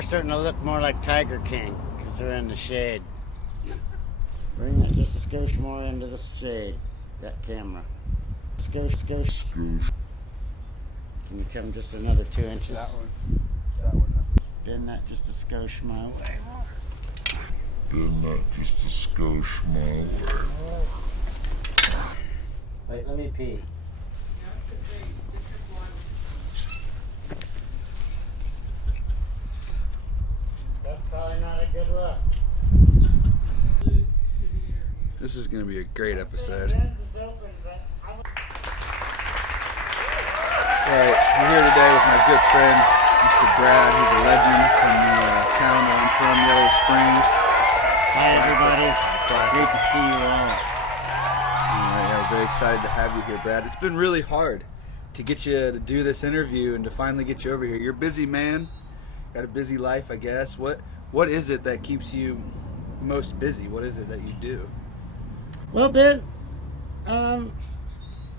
we're starting to look more like Tiger King because we're in the shade. Bring that just a skosh more into the shade, that camera. Skosh. Can you come just another 2 inches? That one. Bend that just a skosh my way. Wait, let me pee. That's probably not a good look. This is going to be a great episode. Alright, we're here today with my good friend, Mr. Brad. He's a legend from the town that I'm from, Yellow Springs. Hi everybody. Great to see you all. Yeah, we're very excited to have you here, Brad. It's been really hard to get you to do this interview and to finally get you over here. You're a busy man, got a busy life, I guess. What is it that keeps you most busy? What is it that you do? Well, Ben, I'm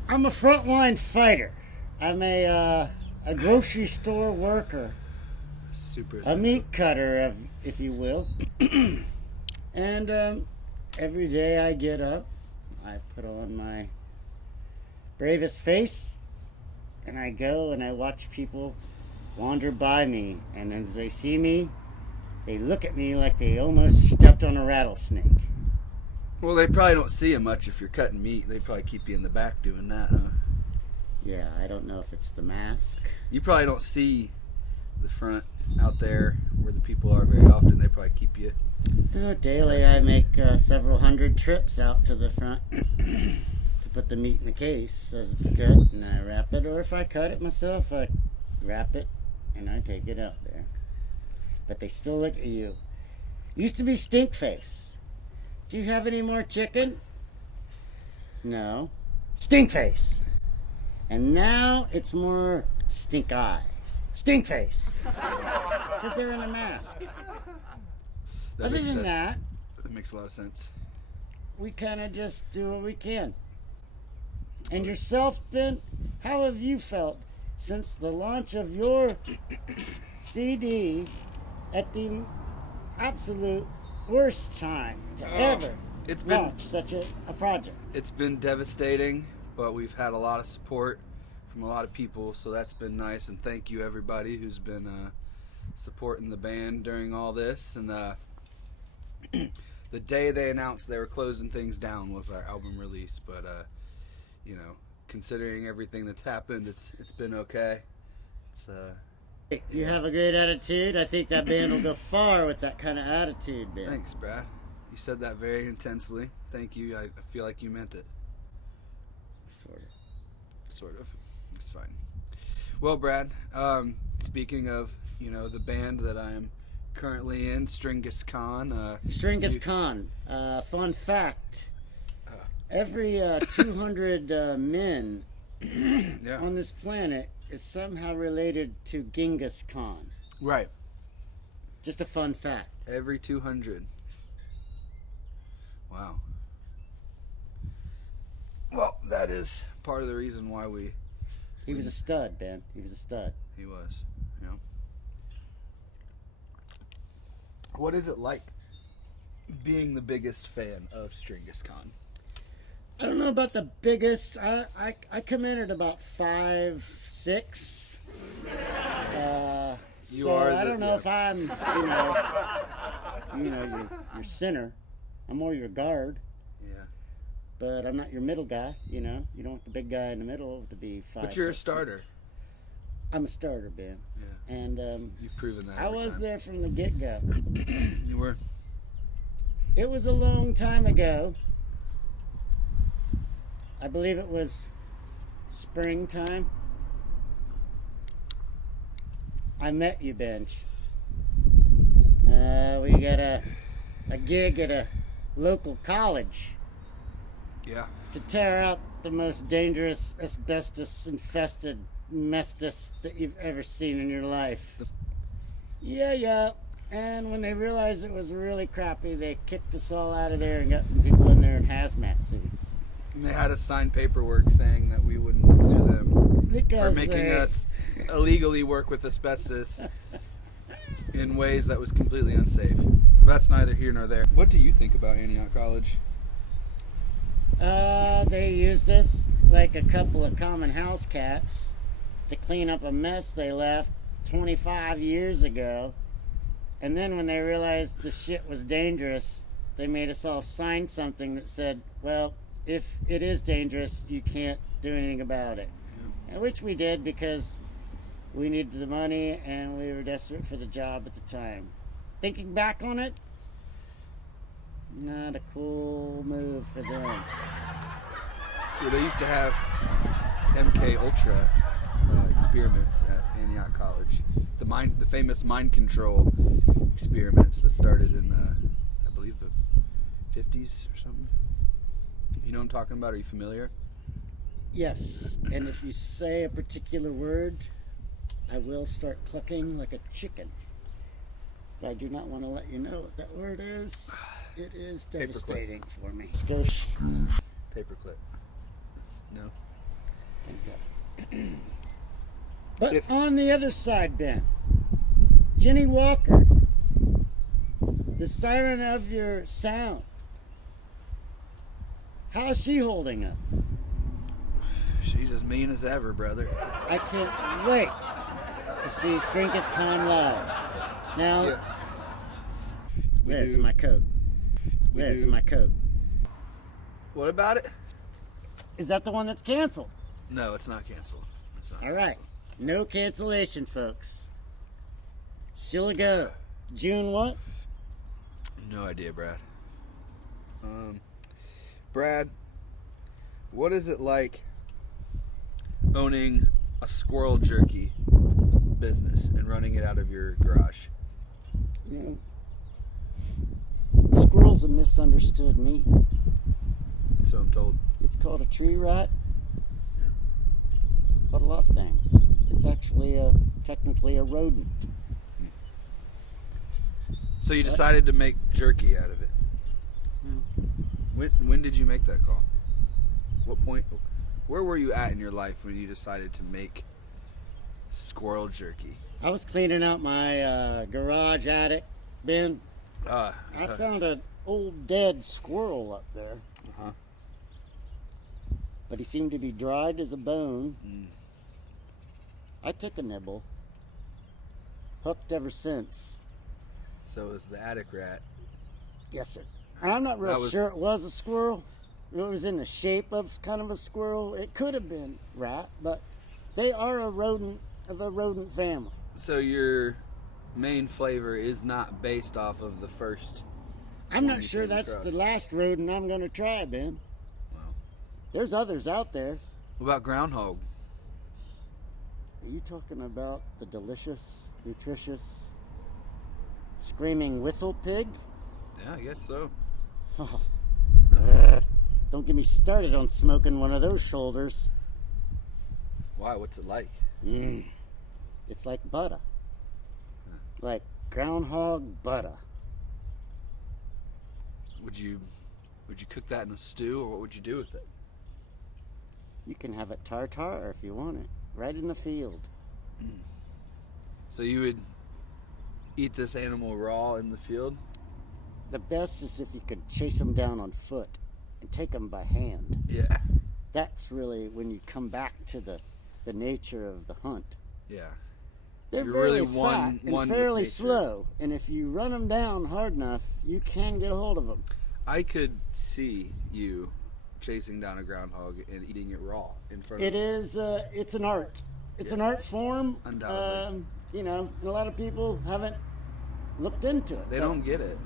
a frontline fighter. I'm a grocery store worker, a meat cutter, if you will. And every day I get up, I put on my bravest face, and I go and I watch people wander by me. And as they see me, they look at me like they almost stepped on a rattlesnake. Well, they probably don't see you much if you're cutting meat. They probably keep you in the back doing that, huh? Yeah, I don't know if it's the mask. You probably don't see the front out there where the people are very often. They probably keep you. No, daily I make several hundred trips out to the front to put the meat in the case as it's cut, and I wrap it. Or if I cut it myself, I wrap it and I take it out there. But they still look at you. Used to be stink face. Do you have any more chicken? No. Stink face. And now it's more stink eye. Stink face. Because they're in a mask. Other than that, makes a lot of sense. we kind of just do what we can. And yourself, Ben, how have you felt since the launch of your CD at the absolute worst time to ever launch such a project? It's been devastating, but we've had a lot of support from a lot of people, so that's been nice. And thank you everybody who's been supporting the band during all this. And the day they announced they were closing things down was our album release. But you know, considering everything that's happened, it's been okay. You have a great attitude. I think that band will go far with that kind of attitude, Ben. Thanks, Brad. You said that very intensely. Thank you. I feel like you meant it. Sort of. It's fine. Well, Brad, speaking of, the band that I am currently in, Stringus Con. Fun fact. Every 200 men on this planet is somehow related to Genghis Khan. Right. Just a fun fact. Every 200. Wow. Well, that is part of the reason why He was a stud, Ben. He was a stud. He was, What is it like being the biggest fan of Stringus Con? I don't know about the biggest. I come in at about 5'6". I don't know if I'm, your center. I'm more your guard. Yeah. But I'm not your middle guy. You don't want the big guy in the middle to be 5'. But you're a starter. I'm a starter, Ben. Yeah. And you've proven that. I was there from the get-go. You were. It was a long time ago. I believe it was springtime. I met you, Bench. We got a gig at a local college. Yeah. To tear out the most dangerous asbestos-infested mestus that you've ever seen in your life. Yeah. And when they realized it was really crappy, they kicked us all out of there and got some people in there in hazmat suits. And they had us sign paperwork saying that we wouldn't sue them for making us illegally work with asbestos. in ways that was completely unsafe. But that's neither here nor there. What do you think about Antioch College? They used us like a couple of common house cats to clean up a mess they left 25 years ago. And then when they realized the shit was dangerous, they made us all sign something that said, well, if it is dangerous, you can't do anything about it. And which we did because we needed the money and we were desperate for the job at the time. Thinking back on it, not a cool move for them. Yeah, they used to have MK Ultra experiments at Antioch College. The famous mind control experiments that started in I believe the 50s or something. You know what I'm talking about? Are you familiar? Yes, and if you say a particular word, I will start clucking like a chicken. But I do not want to let you know what that word is. It is devastating for me. Paperclip. No. But on the other side, Ben, Jenny Walker, the siren of your sound, how's she holding up? She's as mean as ever, brother. I can't wait to see Stringus Con live. Now, where's my coat? Where's my coat? What about it? Is that the one that's canceled? No, it's not canceled. All right. No cancellation, folks. She'll go. June what? No idea, Brad. Brad, what is it like owning a squirrel jerky business and running it out of your garage? You know, squirrel's a misunderstood meat. So I'm told. It's called a tree rat. Yeah. Called a lot of things. It's actually technically a rodent. So you decided to make jerky out of it. Yeah. When did you make that call? What point? Where were you at in your life when you decided to make squirrel jerky? I was cleaning out my garage attic bin. I So- found an old dead squirrel up there. Uh-huh. But he seemed to be dried as a bone. Mm. I took a nibble. Hooked ever since. So it was the attic rat. Yes, sir. And I'm not real sure it was a squirrel. It was in the shape of kind of a squirrel. It could have been rat, but they are a rodent of a rodent family. So your main flavor is not based off of the first. I'm one not you sure came that's across. the last rodent I'm going to try, Ben. Wow. There's others out there. What about groundhog? Are you talking about the delicious, nutritious, screaming whistle pig? Yeah, I guess so. Oh. Don't get me started on smoking one of those shoulders. Why? What's it like? It's like butter. Like groundhog butter. Would you cook that in a stew, or what would you do with it? You can have it tartare if you want it. Right in the field. So you would eat this animal raw in the field? The best is if you could chase them down on foot and take them by hand. Yeah. That's really when you come back to the nature of the hunt. Yeah. They're You're really really fat one and with fairly nature. slow. And if you run them down hard enough, you can get a hold of them. I could see you chasing down a groundhog and eating it raw in front It of is. It's an art. It's Yeah. an art form. Undoubtedly. You know, and a lot of people haven't looked into it. They but don't get it.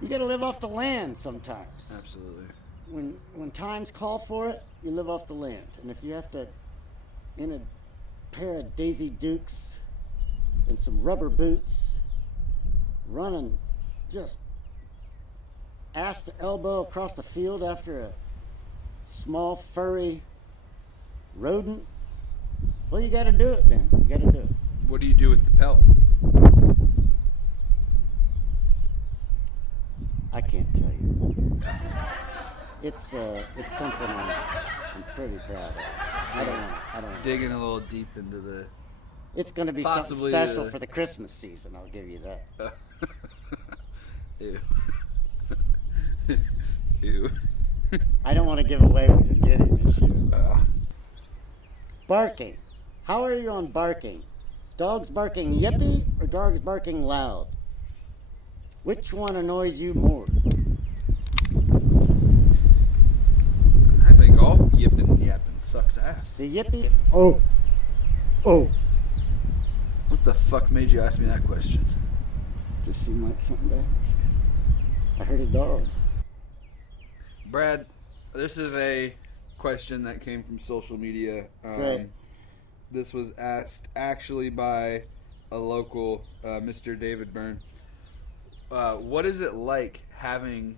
You got to live off the land sometimes. Absolutely. When times call for it, you live off the land. And if you have to, in a pair of Daisy Dukes and some rubber boots, running just ass to elbow across the field after a small furry rodent, well, you got to do it, man. You got to do it. What do you do with the pelt? I can't tell you. It's something I'm pretty proud of. I don't know. Digging a little deep into It's going to be Possibly, something special for the Christmas season. I'll give you that. Ew. Ew. I don't want to give away what you're getting. Barking. How are you on barking? Dogs barking yippee or dogs barking loud? Which one annoys you more? I think all yipping and yapping sucks ass. The yippee? Oh. Oh. What the fuck made you ask me that question? Just seemed like something bad. I heard a dog. Brad, this is a question that came from social media. Right. This was asked actually by a local, Mr. David Byrne. What is it like having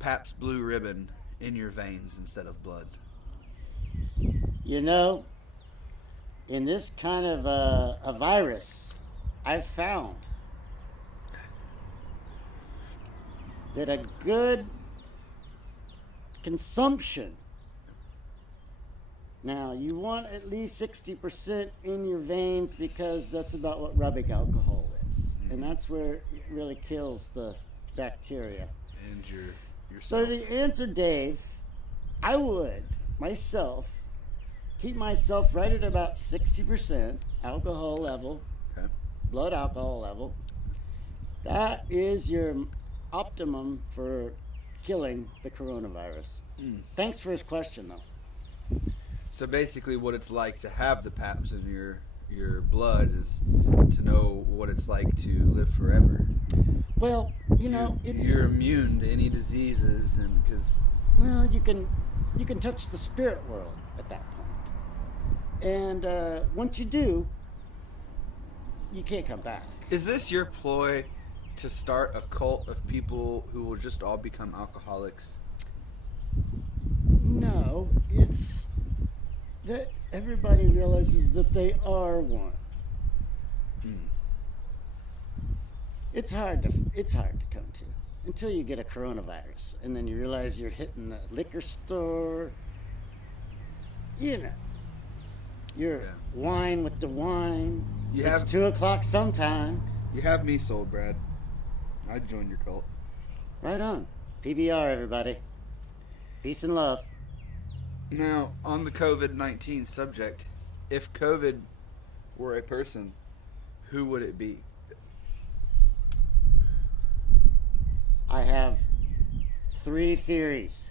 Pabst Blue Ribbon in your veins instead of blood? You know, in this kind of a virus, I've found that a good consumption. Now, you want at least 60% in your veins because that's about what rubbing alcohol is. And that's where it really kills the bacteria. And yourself. So to answer Dave, I would, myself, keep myself right at about 60% alcohol level, Okay. blood alcohol level. That is your optimum for killing the coronavirus. Thanks for his question, though. So basically what it's like to have the Pabst in your blood is to know what it's like to live forever. Well, you know, you're immune to any diseases, and because well, you can touch the spirit world at that point, and once you do, you can't come back. Is this your ploy to start a cult of people who will just all become alcoholics? No, it's that everybody realizes that they are one. It's hard to come to until you get a coronavirus, and then you realize you're hitting the liquor store. You know, you're wine with the wine. It's 2:00 sometime. You have me sold, Brad. I'd join your cult. Right on. PBR, everybody. Peace and love. Now, on the COVID-19 subject, if COVID were a person, who would it be? I have 3 theories.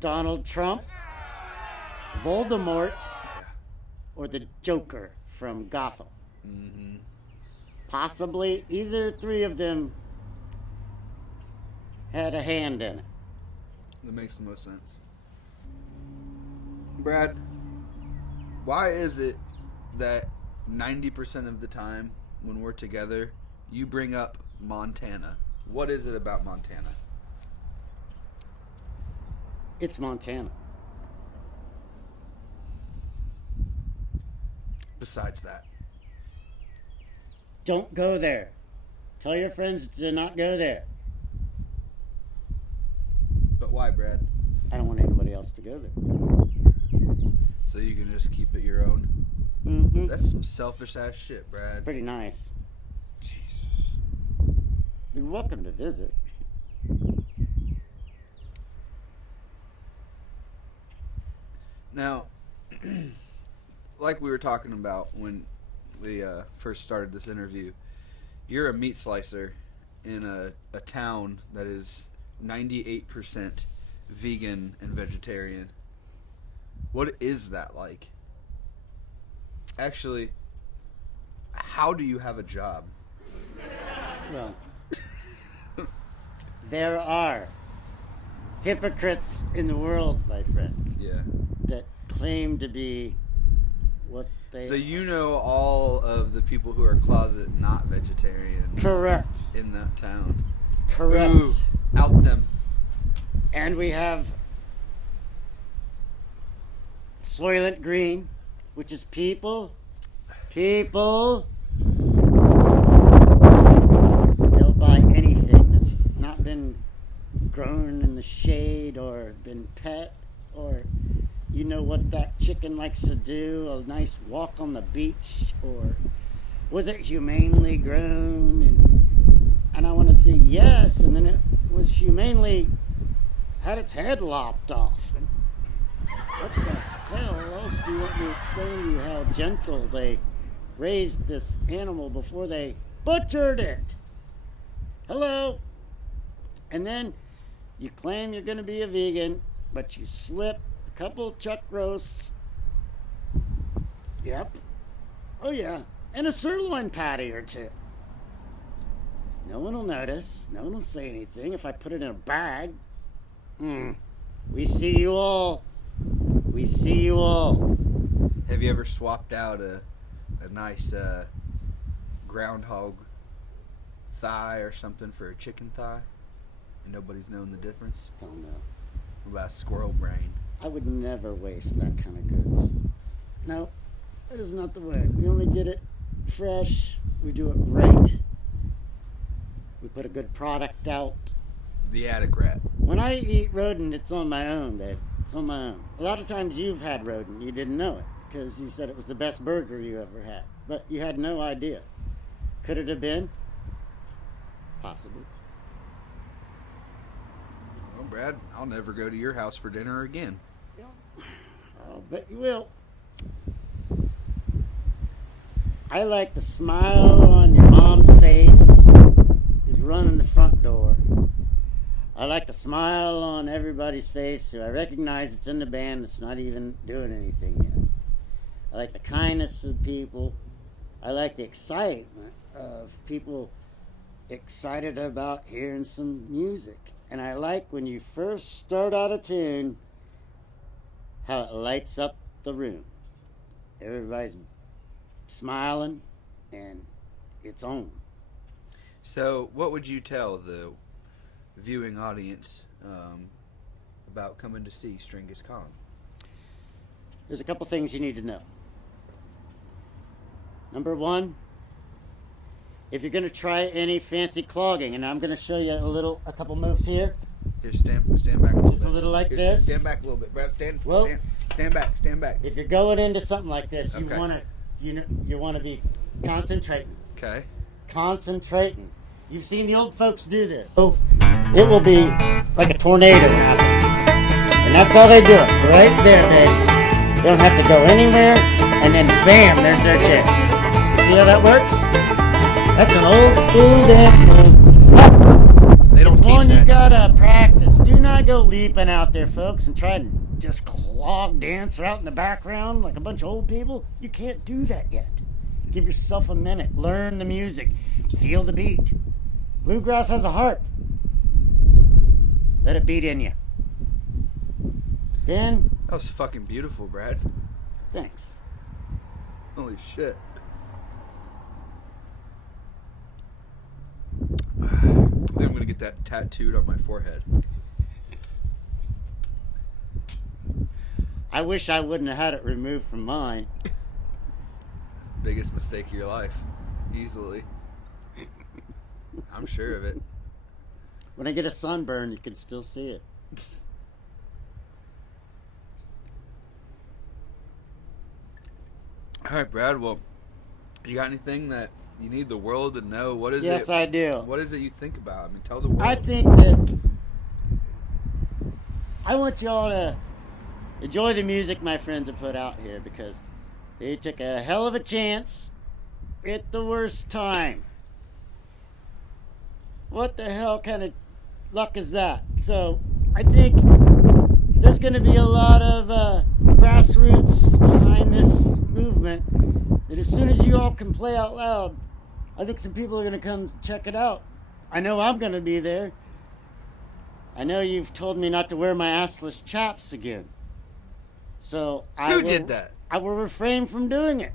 Donald Trump, Voldemort, or the Joker from Gotham. Mm-hmm. Possibly either 3 of them had a hand in it. That makes the most sense. Brad, why is it that 90% of the time when we're together, you bring up Montana? What is it about Montana? It's Montana. Besides that. Don't go there. Tell your friends to not go there. But why, Brad? I don't want anybody else to go there. So you can just keep it your own? Mm-hmm. That's some selfish ass shit, Brad. Pretty nice. Jesus. You're welcome to visit. Now, like we were talking about when we first started this interview, you're a meat slicer in a town that is 98% vegan and vegetarian. What is that like? Actually, how do you have a job? Well, there are hypocrites in the world, my friend, Yeah. that claim to be what they So you know all of the people who are closet not vegetarians. Correct. In that town. Correct. Ooh, out them. And we have Soylent Green, which is people. They'll buy anything that's not been grown in the shade or been pet or you know what that chicken likes to do? A nice walk on the beach? Or was it humanely grown? And I want to say yes, and then it was humanely had its head lopped off. And what the hell else do you want me to explain to you how gentle they raised this animal before they butchered it? Hello? And then you claim you're going to be a vegan, but you slip a couple chuck roasts. Yep. Oh, yeah. And a sirloin patty or two. No one will notice. No one will say anything if I put it in a bag. We see you all. We see you all. Have you ever swapped out a nice groundhog thigh or something for a chicken thigh? And nobody's known the difference? Oh, no. What about squirrel brain? I would never waste that kind of goods. No, that is not the way. We only get it fresh. We do it right. We put a good product out. The attic rat. When I eat rodent, it's on my own, babe. It's on my own. A lot of times you've had rodent. You didn't know it because you said it was the best burger you ever had. But you had no idea. Could it have been? Possibly. Well, Brad, I'll never go to your house for dinner again. I'll bet you will. I like the smile on your mom's face is running the front door. I like the smile on everybody's face who I recognize it's in the band that's not even doing anything yet. I like the kindness of people. I like the excitement of people excited about hearing some music. And I like when you first start out a tune, how it lights up the room. Everybody's smiling and it's on. So, what would you tell the viewing audience about coming to see Stringus Con? There's a couple things you need to know. Number one, if you're going to try any fancy clogging, and I'm going to show you a couple moves here. Here, stand back a little Just bit. a little like Here, this. Stand back a little bit, Brad. Stand back. If you're going into something like this, Okay. you want to be concentrating. Okay. Concentrating. You've seen the old folks do this. So it will be like a tornado happening. And that's how they do it. Right there, babe. They don't have to go anywhere, and then bam, there's their chair. See how that works? That's an old school dance move. They don't It's teach one that. you gotta practice. Do not go leaping out there, folks, and try to just clog dance out in the background like a bunch of old people. You can't do that yet. Give yourself a minute. Learn the music. Feel the beat. Bluegrass has a heart. Let it beat in you. Then, That was fucking beautiful, Brad. thanks. Holy shit. Then I'm gonna get that tattooed on my forehead. I wish I wouldn't have had it removed from mine. Biggest mistake of your life. Easily. I'm sure of it. When I get a sunburn, you can still see it. Alright, Brad, well, you got anything that you need the world to know? What is Yes, it? I do. What is it you think about? I mean, tell the world. I think that I want y'all to enjoy the music my friends have put out here because they took a hell of a chance at the worst time. What the hell kind of luck is that? So I think there's going to be a lot of grassroots behind this movement that as soon as you all can play out loud, I think some people are going to come check it out. I know I'm going to be there. I know you've told me not to wear my assless chaps again. So Who did that? I will refrain from doing it.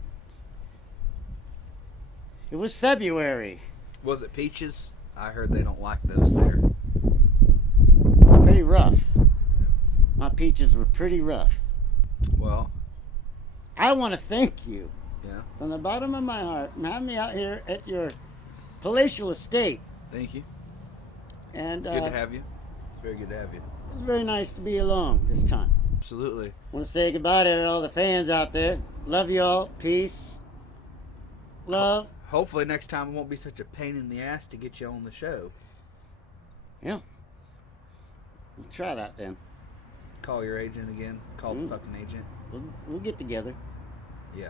It was February. Was it peaches? I heard they don't like those there. Pretty rough. My peaches were pretty rough. Well, I want to thank you yeah. from the bottom of my heart and have me out here at your palatial estate. Thank you. And It's good to have you. It's very good to have you. it's very nice to be along this time. Absolutely. Want to say goodbye to all the fans out there. Love you all. Peace. Love. Hopefully next time it won't be such a pain in the ass to get you on the show. Yeah. We'll try that then. Call your agent again. Call the fucking agent. We'll get together. Yeah.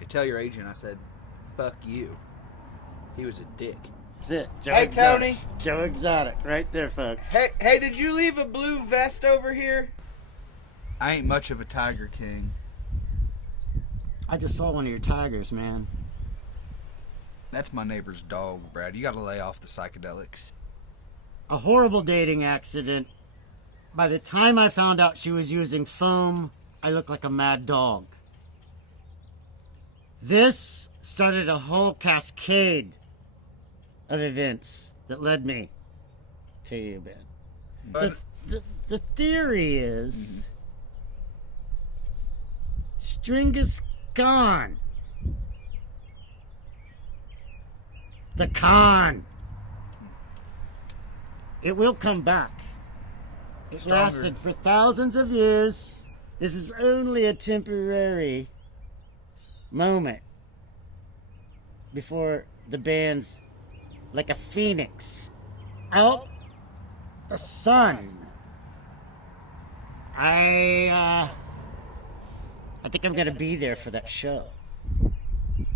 You tell your agent I said, fuck you. He was a dick. That's it. Joe Hey, Exotic. Tony. Joe Exotic. Right there, folks. Hey, did you leave a blue vest over here? I ain't much of a Tiger King. I just saw one of your tigers, man. That's my neighbor's dog, Brad. You gotta lay off the psychedelics. A horrible dating accident. By the time I found out she was using foam, I looked like a mad dog. This started a whole cascade of events that led me to you, Ben. But The theory is Stringus gone. The con. It will come back. It Stronger. lasted for thousands of years. This is only a temporary moment before the band's like a phoenix out the sun. I think I'm gonna be there for that show.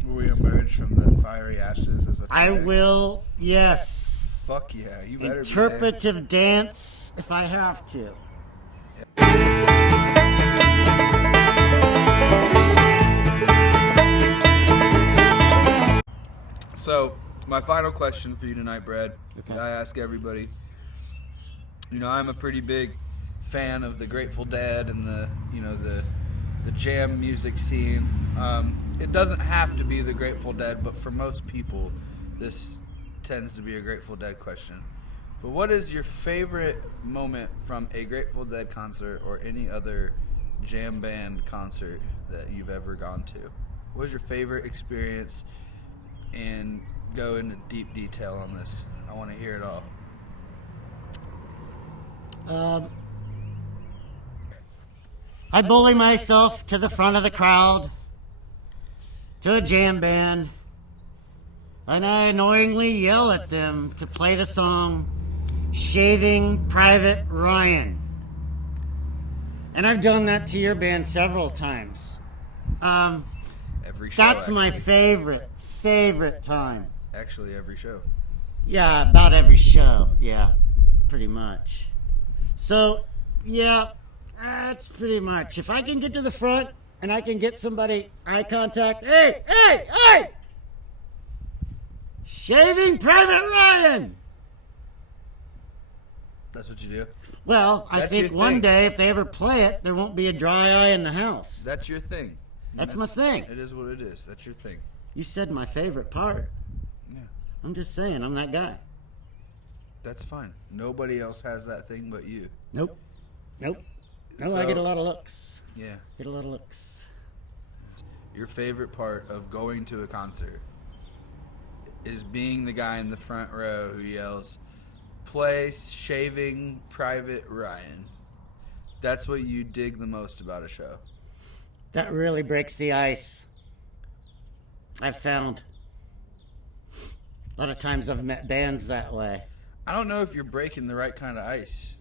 will we emerge from the fiery ashes as a I phoenix? will, yes. Fuck yeah, you better be Interpretive dance if I have to. there. So, my final question for you tonight, Brad. Okay. I ask everybody. You know, I'm a pretty big fan of the Grateful Dead and the jam music scene. It doesn't have to be the Grateful Dead, but for most people, this tends to be a Grateful Dead question. But what is your favorite moment from a Grateful Dead concert or any other jam band concert that you've ever gone to? What was your favorite experience? And go into deep detail on this. I want to hear it all. I bully myself to the front of the crowd, to a jam band, and I annoyingly yell at them to play the song Shaving Private Ryan. And I've done that to your band several times. Every show. That's my actually. favorite time. Actually, every show. Yeah, about every show. Yeah, pretty much. So, yeah, that's pretty much. If I can get to the front and I can get somebody eye contact, hey! Shaving Private Ryan! That's what you do? Well, I That's think your one thing. day if they ever play it, there won't be a dry eye in the house. That's your thing. That's my thing. It is what it is. That's your thing. You said my favorite part. Yeah. I'm just saying, I'm that guy. That's fine. Nobody else has that thing but you. Nope. No, So- I get a lot of looks. Yeah. Get a lot of looks. Your favorite part of going to a concert is being the guy in the front row who yells, "Play Shaving Private Ryan." That's what you dig the most about a show. That really breaks the ice. I've found. A lot of times I've met bands that way. I don't know if you're breaking the right kind of ice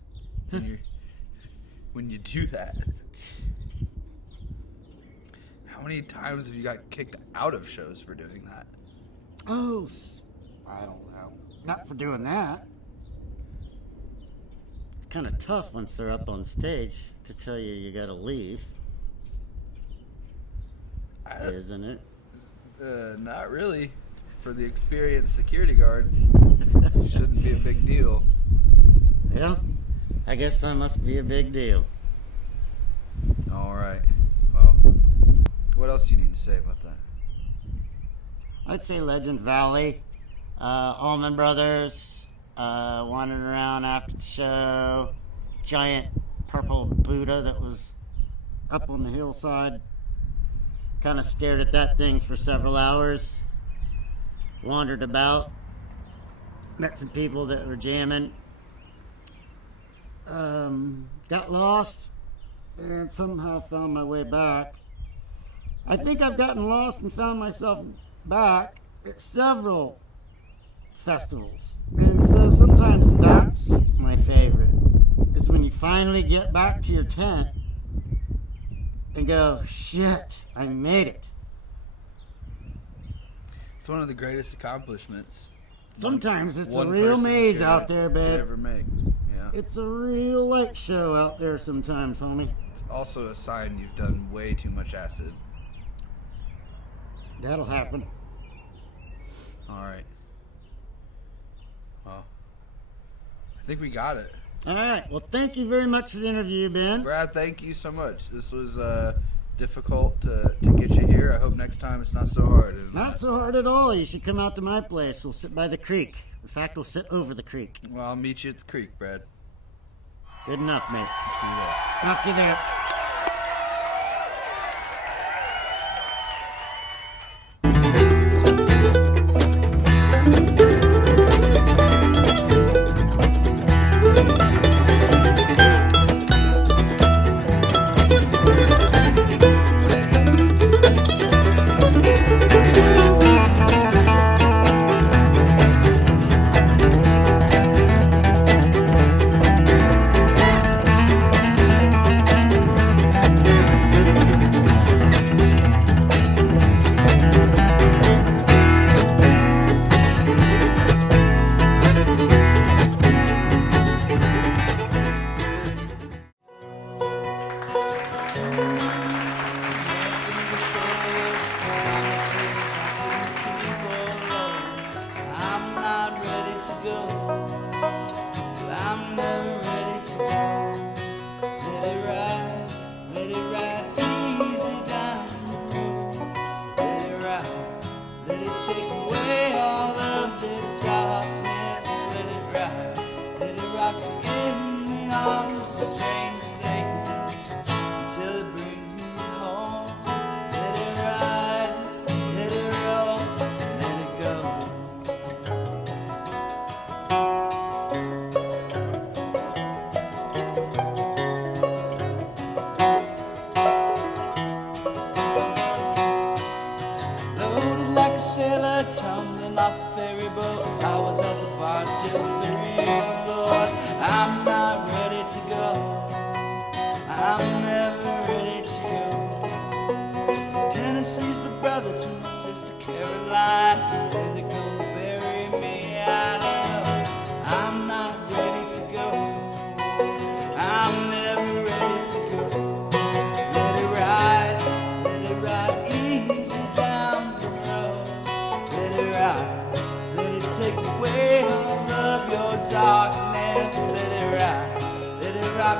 when you do that. How many times have you got kicked out of shows for doing that? Oh, I don't know. Not for doing that. It's kind of tough once they're up on stage to tell you you gotta leave, isn't it? Not really. For the experienced security guard, shouldn't be a big deal. Yeah, I guess that must be a big deal. All right. Well, what else do you need to say about that? I'd say Legend Valley, Allman Brothers, wandered around after the show, giant purple Buddha that was up on the hillside. Kind of stared at that thing for several hours. Wandered about, met some people that were jamming. Got lost and somehow found my way back. I think I've gotten lost and found myself back at several festivals. And so sometimes that's my favorite. It's when you finally get back to your tent and go, shit, I made it. It's one of the greatest accomplishments Sometimes it's a one real person maze could- out there, could babe. ever make. Yeah. It's a real light show out there sometimes, homie. It's also a sign you've done way too much acid. That'll happen. All right. Well, I think we got it. All right. Well, thank you very much for the interview, Ben. Brad, thank you so much. This was difficult to get you here. I hope next time it's not so hard. And, Not so hard at all. You should come out to my place. We'll sit by the creek. In fact, we'll sit over the creek. Well, I'll meet you at the creek, Brad. Good enough, mate. See you there. Knock you there. I'm not ready to go. I'm never ready to go. Let it ride easy down the road. Let it ride, let it take away all of this darkness. Let it ride, let it rock in the arms of strangers until it brings me home. Let it ride, let it roll, let it go. Loaded like a sailor, tumbling off a ferry boat. I was at the bar till 3, oh Lord. I'm not ready to go. I'm never ready to go. Tennessee's the brother to my sister Caroline. Where they gonna bury me, I don't know. I'm not ready to go. I'm never ready to go. Let it ride easy down the road. Let it ride, let it take away all of your darkness. Let it ride, let it rock